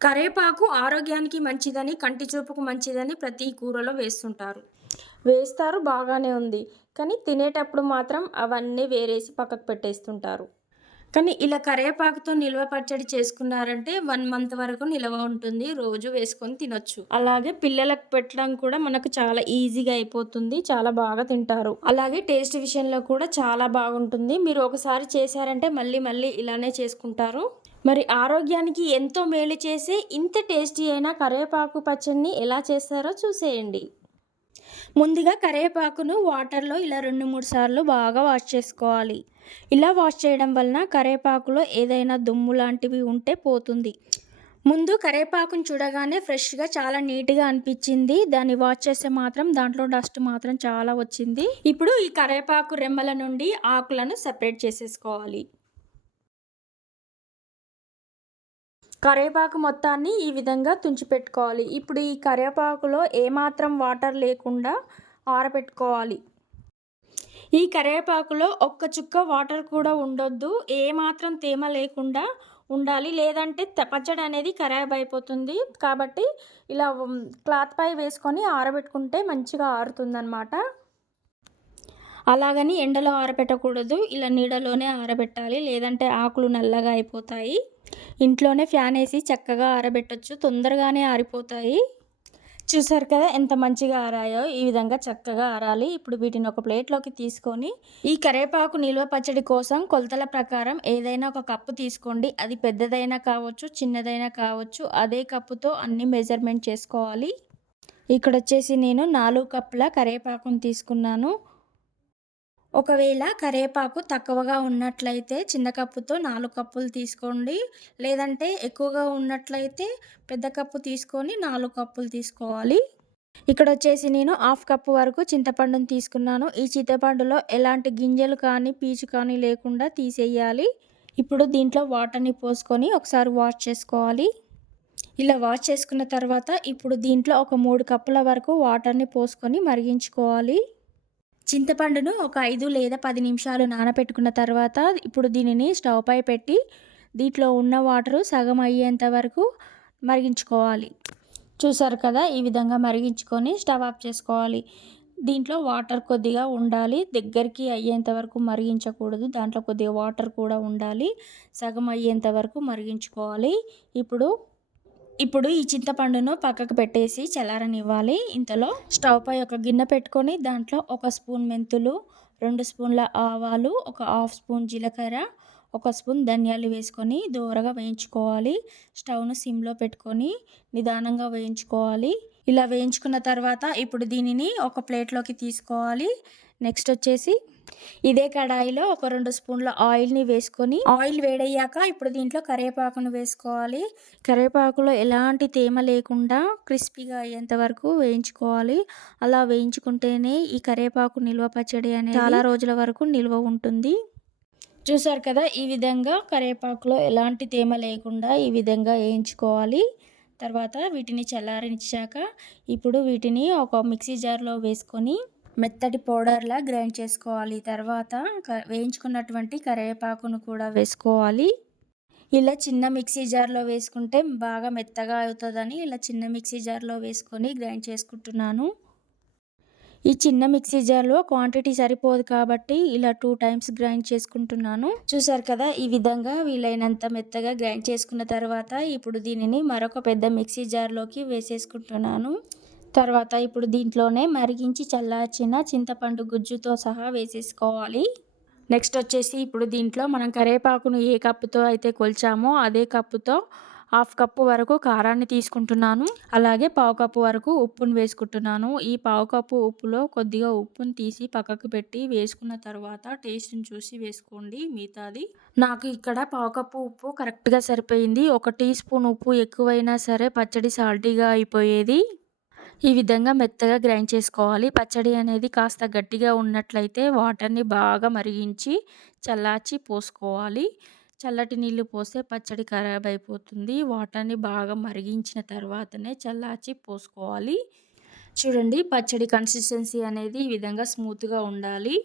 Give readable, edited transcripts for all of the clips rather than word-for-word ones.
కరేపాకు ఆరోగ్యానికి మంచిదని, కంటి చూపుకు మంచిదని ప్రతి కూరలో వేస్తుంటారు. వేస్తారు బాగానే ఉంది. కానీ తినేటప్పుడు మాత్రం అవన్నీ వేరేసి పక్కకు పెట్టేస్తుంటారు. కానీ ఇలా కరివేపాకుతో నిల్వ పచ్చడి చేసుకున్నారంటే 1 మంత్ వరకు నిలవ ఉంటుంది. రోజు వేసుకొని తినొచ్చు. అలాగే పిల్లలకు పెట్టడం కూడా మనకు చాలా ఈజీగా అయిపోతుంది. చాలా బాగా తింటారు. అలాగే టేస్ట్ విషయంలో కూడా చాలా బాగుంటుంది. మీరు ఒకసారి చేశారంటే మళ్ళీ మళ్ళీ ఇలానే చేసుకుంటారు. మరి ఆరోగ్యానికి ఎంతో మేలు చేసే ఇంత టేస్టీ అయిన కరివేపాకు పచ్చడిని ఎలా చేస్తారో చూసేయండి. ముందుగా కరివేపాకును వాటర్‌లో ఇలా 2, 3 సార్లు బాగా వాష్ చేసుకోవాలి. ఇలా వాష్ చేయడం వలన కరివేపాకులో ఏదైనా దుమ్ము లాంటివి ఉంటే పోతుంది. ముందు కరివేపాకుని చూడగానే ఫ్రెష్‌గా చాలా నీట్‌గా అనిపించింది. దాన్ని వాష్ చేస్తే మాత్రం దాంట్లో డస్ట్ మాత్రం చాలా వచ్చింది. ఇప్పుడు ఈ కరివేపాకు రెమ్మల నుండి ఆకులను సెపరేట్ చేసేసుకోవాలి. కరివేపాకు మొత్తాన్ని ఈ విధంగా తుంచిపెట్టుకోవాలి. ఇప్పుడు ఈ కరివేపాకులో ఏమాత్రం వాటర్ లేకుండా ఆరబెట్టుకోవాలి. ఈ కరివేపాకులో ఒక్క చుక్క వాటర్ కూడా ఉండొద్దు. ఏమాత్రం తేమ లేకుండా ఉండాలి. లేదంటే పచ్చడి అనేది ఖరాబ్ అయిపోతుంది. కాబట్టి ఇలా క్లాత్‌పై వేసుకొని ఆరబెట్టుకుంటే మంచిగా ఆరుతుందనమాట. అలాగని ఎండలో ఆరబెట్టకూడదు. ఇలా నీడలోనే ఆరబెట్టాలి. లేదంటే ఆకులు నల్లగా అయిపోతాయి. ఇంట్లోనే ఫ్యాన్ ఏసి చక్కగా ఆరబెట్టొచ్చు. తొందరగానే ఆరిపోతాయి. చూసారు కదా ఎంత మంచిగా ఆరాయో. ఈ విధంగా చక్కగా ఆరాలి. ఇప్పుడు వీటిని ఒక ప్లేట్‌లోకి తీసుకొని ఈ కరివేపాకు నిల్వ పచ్చడి కోసం కొలతల ప్రకారం ఏదైనా ఒక కప్పు తీసుకోండి. అది పెద్దదైనా కావచ్చు, చిన్నదైనా కావచ్చు. అదే కప్పుతో అన్ని మెజర్‌మెంట్ చేసుకోవాలి. ఇక్కడొచ్చేసి నేను 4 కప్పుల కరివేపాకుని తీసుకున్నాను. ఒకవేళ కరివేపాకు తక్కువగా ఉన్నట్లయితే చిన్న కప్పుతో 4 కప్పులు తీసుకోండి. లేదంటే ఎక్కువగా ఉన్నట్లయితే పెద్ద కప్పు తీసుకొని 4 కప్పులు తీసుకోవాలి. ఇక్కడొచ్చేసి నేను హాఫ్ కప్పు వరకు చింతపండుని తీసుకున్నాను. ఈ చింతపండులో ఎలాంటి గింజలు కానీ, పీచు కానీ లేకుండా తీసేయాలి. ఇప్పుడు దీంట్లో వాటర్‌ని పోసుకొని ఒకసారి వాష్ చేసుకోవాలి. ఇలా వాష్ చేసుకున్న తర్వాత ఇప్పుడు దీంట్లో ఒక 3 కప్పుల వరకు వాటర్‌ని పోసుకొని మరిగించుకోవాలి. చింతపండును ఒక 5 లేదా 10 నిమిషాలు నానబెట్టుకున్న తర్వాత ఇప్పుడు దీనిని స్టవ్ పై పెట్టి దీంట్లో ఉన్న వాటరు సగం అయ్యేంత వరకు మరిగించుకోవాలి. చూసారు కదా ఈ విధంగా మరిగించుకొని స్టవ్ ఆఫ్ చేసుకోవాలి. దీంట్లో వాటర్ కొద్దిగా ఉండాలి. దగ్గరికి అయ్యేంత వరకు మరిగించకూడదు. దాంట్లో కొద్దిగా వాటర్ కూడా ఉండాలి. సగం అయ్యేంత వరకు మరిగించుకోవాలి. ఇప్పుడు ఈ చింతపండును పక్కకు పెట్టేసి చల్లారనివ్వాలి. ఇంతలో స్టవ్ పై ఒక గిన్నె పెట్టుకొని దాంట్లో 1 స్పూన్ మెంతులు, 2 స్పూన్ల ఆవాలు, ఒక హాఫ్ స్పూన్ జీలకర్ర, 1 స్పూన్ ధనియాలు వేసుకొని దోరగా వేయించుకోవాలి. స్టవ్‌ను సిమ్‌లో పెట్టుకొని నిదానంగా వేయించుకోవాలి. ఇలా వేయించుకున్న తర్వాత ఇప్పుడు దీనిని ఒక ప్లేట్‌లోకి తీసుకోవాలి. నెక్స్ట్ వచ్చేసి ఇదే కడాయిలో ఒక 2 స్పూన్ల ఆయిల్‌ని వేసుకొని ఆయిల్ వేడయ్యాక ఇప్పుడు దీంట్లో కరివేపాకును వేసుకోవాలి. కరివేపాకులో ఎలాంటి తేమ లేకుండా క్రిస్పీగా అయ్యేంత వరకు వేయించుకోవాలి. అలా వేయించుకుంటేనే ఈ కరివేపాకు నిల్వ పచ్చడి అనేది చాలా రోజుల వరకు నిల్వ ఉంటుంది. చూసారు కదా ఈ విధంగా కరివేపాకులో ఎలాంటి తేమ లేకుండా ఈ విధంగా వేయించుకోవాలి. తర్వాత వీటిని చల్లారించాక ఇప్పుడు వీటిని ఒక మిక్సీ జార్‌లో వేసుకొని మెత్తటి పౌడర్‌లా గ్రైండ్ చేసుకోవాలి. తర్వాత వేయించుకున్నటువంటి కరివేపాకును కూడా వేసుకోవాలి. ఇలా చిన్న మిక్సీ జార్‌లో వేసుకుంటే బాగా మెత్తగా అవుతదని ఇలా చిన్న మిక్సీ జార్‌లో వేసుకొని గ్రైండ్ చేసుకుంటున్నాను. ఈ చిన్న మిక్సీ జార్‌లో క్వాంటిటీ సరిపోదు కాబట్టి ఇలా 2 టైమ్స్ గ్రైండ్ చేసుకుంటున్నాను. చూసారు కదా ఈ విధంగా వీలైనంత మెత్తగా గ్రైండ్ చేసుకున్న తర్వాత ఇప్పుడు దీనిని మరొక పెద్ద మిక్సీ జార్‌లోకి వేసేసుకుంటున్నాను. తర్వాత ఇప్పుడు దీంట్లోనే మరిగించి చల్లార్చిన చింతపండు గుజ్జుతో సహా వేసేసుకోవాలి. నెక్స్ట్ వచ్చేసి ఇప్పుడు దీంట్లో మనం కరివేపాకును ఏ కప్పుతో అయితే కొలిచామో అదే కప్పుతో హాఫ్ కప్పు వరకు కారాన్ని తీసుకుంటున్నాను. అలాగే పావు కప్పు వరకు ఉప్పును వేసుకుంటున్నాను. ఈ పావు కప్పు ఉప్పులో కొద్దిగా ఉప్పును తీసి పక్కకు పెట్టి వేసుకున్న తర్వాత టేస్ట్‌ని చూసి వేసుకోండి మిగతాది. నాకు ఇక్కడ పావు కప్పు ఉప్పు కరెక్ట్‌గా సరిపోయింది. 1 టీ స్పూన్ ఉప్పు ఎక్కువైనా సరే పచ్చడి సాల్టీగా అయిపోయేది. ఈ విధంగా మెత్తగా గ్రైండ్ చేసుకోవాలి. పచ్చడి అనేది కాస్త గట్టిగా ఉన్నట్లయితే వాటర్‌ని బాగా మరిగించి చల్లార్చి పోసుకోవాలి. చల్లటి నీళ్లు పోస్తే పచ్చడి ఖరాబ్ అయిపోతుంది. వాటర్‌ని బాగా మరిగించిన తర్వాతనే చల్లార్చి పోసుకోవాలి. చూడండి పచ్చడి కన్సిస్టెన్సీ అనేది ఈ విధంగా స్మూత్‌గా ఉండాలి.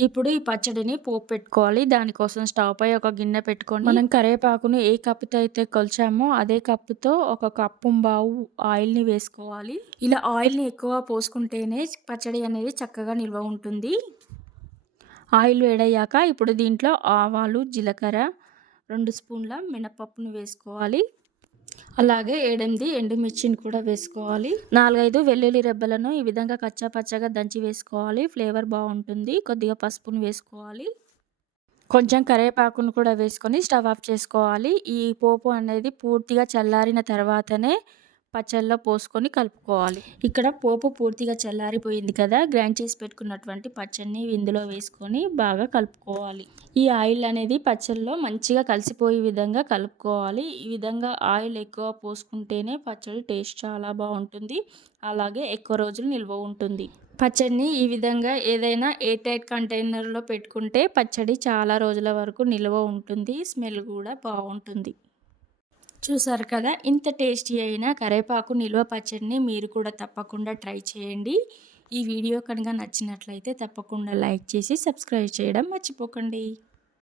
ఇప్పుడు ఈ పచ్చడిని పోపు పెట్టుకోవాలి. దానికోసం స్టవ్ పై ఒక గిన్నె పెట్టుకొని మనం కరివేపాకును ఏ కప్పుతో అయితే కొలిచామో అదే కప్పుతో ఒక కప్పుంబావు ఆయిల్‌ని వేసుకోవాలి. ఇలా ఆయిల్‌ని ఎక్కువ పోసుకుంటేనే పచ్చడి అనేది చక్కగా నిల్వ ఉంటుంది. ఆయిల్ వేడయ్యాక ఇప్పుడు దీంట్లో ఆవాలు, జీలకర్ర, 2 స్పూన్ల మినపప్పును వేసుకోవాలి. అలాగే 7, 8 ఎండుమిర్చిని కూడా వేసుకోవాలి. 4, 5 వెల్లుల్లి రెబ్బలను ఈ విధంగా కచ్చా పచ్చగా దంచి వేసుకోవాలి. ఫ్లేవర్ బావుంటుంది. కొద్దిగా పసుపును వేసుకోవాలి. కొంచెం కరివేపాకును కూడా వేసుకొని స్టవ్ ఆఫ్ చేసుకోవాలి. ఈ పోపు అనేది పూర్తిగా చల్లారిన తర్వాతనే పచ్చడిలో పోసుకొని కలుపుకోవాలి. ఇక్కడ పోపు పూర్తిగా చల్లారిపోయింది కదా! గ్రైండ్ చేసి పెట్టుకున్నటువంటి పచ్చడిని ఇందులో వేసుకొని బాగా కలుపుకోవాలి. ఈ ఆయిల్ అనేది పచ్చడిలో మంచిగా కలిసిపోయే విధంగా కలుపుకోవాలి. ఈ విధంగా ఆయిల్ ఎక్కువ పోసుకుంటేనే పచ్చడి టేస్ట్ చాలా బావుంటుంది. అలాగే ఎక్కువ రోజులు నిల్వ ఉంటుంది. పచ్చడిని ఈ విధంగా ఏదైనా ఎయిర్ టైట్ కంటైనర్‌లో పెట్టుకుంటే పచ్చడి చాలా రోజుల వరకు నిల్వ ఉంటుంది. స్మెల్ కూడా బావుంటుంది. చూసారు కదా! ఇంత టేస్టీ అయిన కరివేపాకు నిల్వ పచ్చడిని మీరు కూడా తప్పకుండా ట్రై చేయండి. ఈ వీడియో కనుక నచ్చినట్లయితే తప్పకుండా లైక్ చేసి సబ్స్క్రైబ్ చేయడం మర్చిపోకండి.